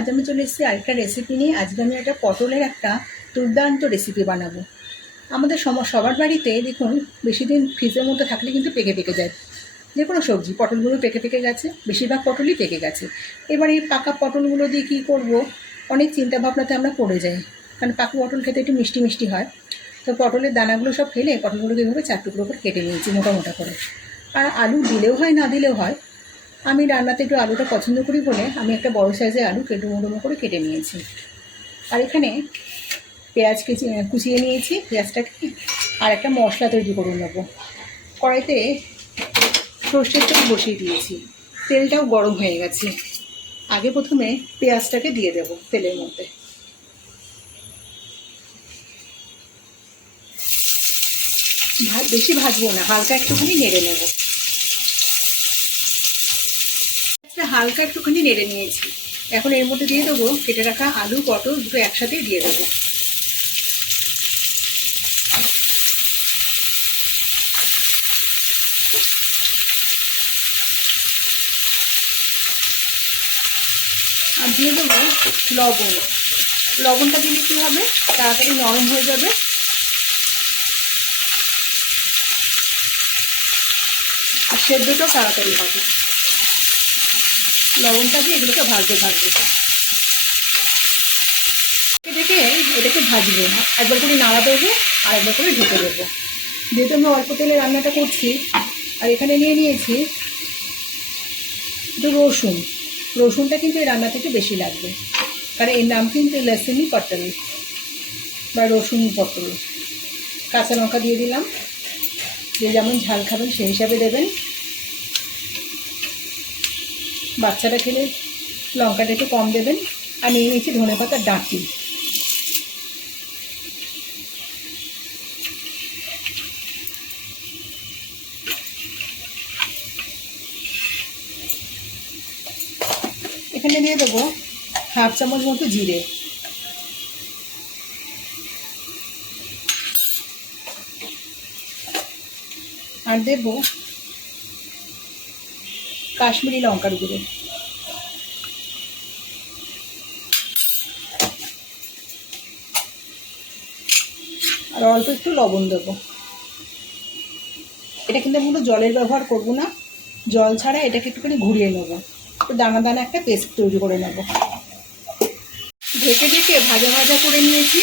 আজ আমি চলে এসেছি আরেকটা রেসিপি নিয়ে। আজকে আমি একটা পটলের একটা দুর্দান্ত রেসিপি বানাবো। আমাদের সম, সবার বাড়িতে দেখুন, বেশি দিন ফ্রিজের মধ্যে থাকলে কিন্তু পেকে পেকে যায়। যে কোনো সবজি, পটলগুলো পেকে পেকে গেছে, বেশিরভাগ পটলই পেকে গেছে। এবার এই পাকা পটলগুলো দিয়ে কী করব? অনেক চিন্তা ভাবনাতে আমরা পড়ে যাই। কারণ পাকা পটল খেতে একটু মিষ্টি মিষ্টি হয়। তো পটলের দানাগুলো সব ফেলে পটলগুলোকে এভাবে চার টুকরো করে কেটে নিয়েছি, মোটা মোটা করে। আর আলু দিলেও হয়, না দিলেও হয় আমি রান্নাতে একটু আলুটা পছন্দ করি বলে আমি একটা বড় সাইজের আলু কেটে মুড়ো করে কেটে নিয়েছি। আর এখানে পেঁয়াজ কেচি কুচিয়ে নিয়েছি পেঁয়াজটাকে আর একটা মশলা তৈরি করে নেব। কড়াইতে সর্ষের তেল বসিয়ে দিয়েছি। তেলটাও গরম হয়ে গেছে। আগে প্রথমে পেঁয়াজটাকে দিয়ে দেব তেলের মধ্যে। বেশি ভাজবো না, হালকা একটুখানি নেড়ে নেব। হালকা একটুখানি নেড়ে নিয়েছি। এখন এর মধ্যে দিয়ে দেবো কেটে রাখা আলু, পটল দুটো একসাথে দিয়ে দেবো। আর দিয়ে দেবো লবণ। লবণটা দিলে কী হবে? তাড়াতাড়ি নরম হয়ে যাবে। আর সেদ্ধটাও তাড়াতাড়ি হবে। লবণটা দিয়ে এগুলোকে ভাজতে ভাজবে দেখে এটাকে ভাজবো একবার করে নাড়া দেবো আর একবার করে ঢেকে দেবো। যেহেতু আমি অল্প তেলে রান্নাটা করছি, আর এখানে নিয়ে নিয়েছি একটু রসুন। রসুনটা কিন্তু এই রান্নাতে একটু বেশি লাগবে, কারণ এর নাম কিন্তু লসুনি পটল বা রসুন পটল। কাঁচা লঙ্কা দিয়ে দিলাম, যে যেমন ঝাল খাবেন সেই হিসাবে দেবেন। বাচ্চাটা খেলে লঙ্কাটা একটু কম দেবেন। আর নিয়ে নিয়েছি ধনে পাতার ডাঁটি। এখানে দিয়ে দেবো হাফ চামচ মতো জিরে। আর দেব কাশ্মীরি লঙ্কার গুঁড়ো। আর অল্প একটু লবণ দেবো। এটা কিন্তু আমি জলের ব্যবহার করব না। জল ছাড়া এটাকে একটুখানি ঘুরিয়ে নেব। দানা দানা একটা পেস্ট তৈরি করে নেব। ঢেকে ঢেকে ভাজা ভাজা করে নিয়েছি।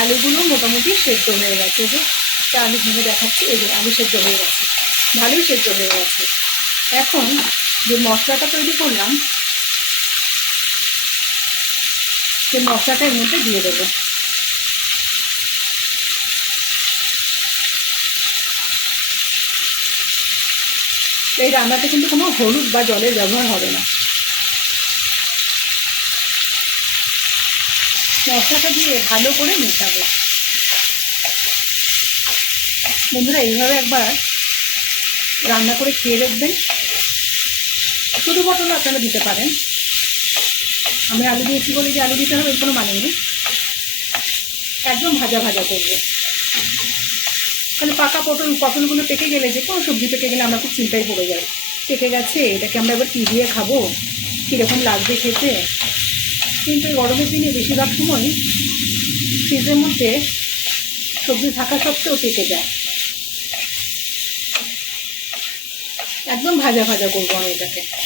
আলুগুলো মোটামুটি সেদ্ধ হয়ে গেছে। যে একটা আলু ভেঙে দেখাচ্ছি। এই যে আলু সেদ্ধ হয়ে গেছে। ভালোই সেদ্ধ হয়ে গেছে। এখন যে মশলাটা তৈরি করলাম, সেই মশলাটা এর মধ্যে দিয়ে দেবো। এই রান্নাতে কিন্তু কোনো হলুদ বা জলের ব্যবহার হবে না। মশলাটা দিয়ে ভালো করে মেশাবো। বন্ধুরা, এইভাবে একবার রান্না করে খেয়ে দেখবেন। শুধু পটল আপনারা দিতে পারেন। আমি আলু দিয়েছি বলে যে আলু দিতে হবে, এর কোনো মানে নেই। একদম ভাজা ভাজা করব। তাহলে পাকা পটল, পটলগুলো পেকে গেলে যে কোনো সবজি পেকে গেলে আমরা খুব চিন্তায় পড়ে যাই। পেকে গেছে, এটাকে আমরা এবার কী দিয়ে খাব? কীরকম লাগবে খেতে? কিন্তু এই গরমের দিনে বেশিরভাগ সময় ফ্রিজের মধ্যে সবজি থাকা সত্ত্বেও পেকে যায়। একদম ভাজা ভাজা করব আমি এটাকে।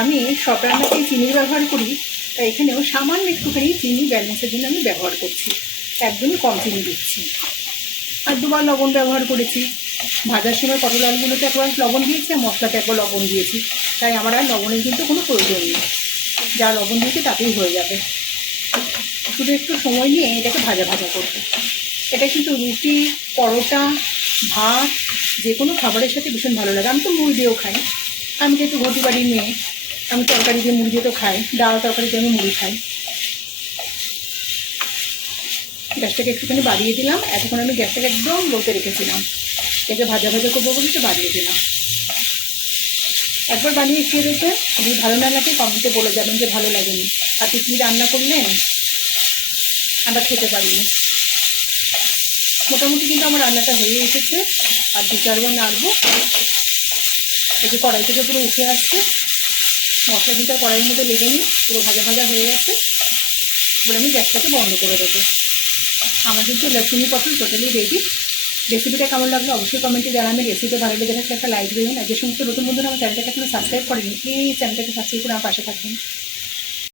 আমি সব রান্নাতেই চিনির ব্যবহার করি, তাই এখানেও সামান্য একটুখানি চিনি ব্যালেন্সের জন্য আমি ব্যবহার করছি। একদমই কম চিনি দিচ্ছি। আর দুবার লবণ ব্যবহার করেছি। ভাজার সময় পটল আলুগুলোতে একবার লবণ দিয়েছি আর মশলাতে একবার লবণ দিয়েছি। তাই আমার আর লবণের কিন্তু কোনো প্রয়োজন নেই। যা লবণ দিয়েছি তাতেই হয়ে যাবে। শুধু একটু সময় নিয়ে এটাকে ভাজা ভাজা করব। এটা কিন্তু রুটি, পরোটা, ভাত, যে কোনো খাবারের সাথে ভীষণ ভালো লাগে। আমি তো মুড়ি দিয়েও খাই। আমি যেহেতু ঘটি বাড়ির মেয়ে আমি তরকারি দিয়ে মুড়ি দিয়ে তো খাই, ডাল তরকারি দিয়ে আমি মুড়ি খাই। গ্যাসটাকে একটুখানি বাড়িয়ে দিলাম, এতক্ষণ আমি গ্যাসটাকে একদম লোতে রেখেছিলাম। একে ভাজা ভাজা করব বলে একটু বাড়িয়ে দিলাম। একবার বানিয়ে খেয়ে দেখবে, যদি ভালো না লাগে কমেন্টে বলে যাবেন যে ভালো লাগেনি। আপনি কী রান্না করলেন আমরা খেতে পারিনি। মোটামুটি কিন্তু আমার রান্নাটা হয়ে এসেছে। আর দু চারবার নাড়বো। যে কড়াই থেকে পুরো উঠে আসছে। মশলা দিতে কড়াইয়ের মধ্যে লেগে নিই পুরো ভাজা ভাজা হয়ে গেছে। এবার আমি গ্যাসটাকে বন্ধ করে দেবো। আমার কিন্তু লক্ষ্মী পটল টোটালি রেডি রেসিপিটা কেমন লাগল অবশ্যই কমেন্টে জানাবেন রেসিপিটা ভালো লেগে থাকলে একটা লাইক দেবেন আর যে সমস্ত নতুন বন্ধুরা আমার চ্যানেলটাকে এখনও সাবস্ক্রাইব করেনি প্লিজ চ্যানেলটাকে সাবস্ক্রাইব করে আমার পাশে থাকবেন।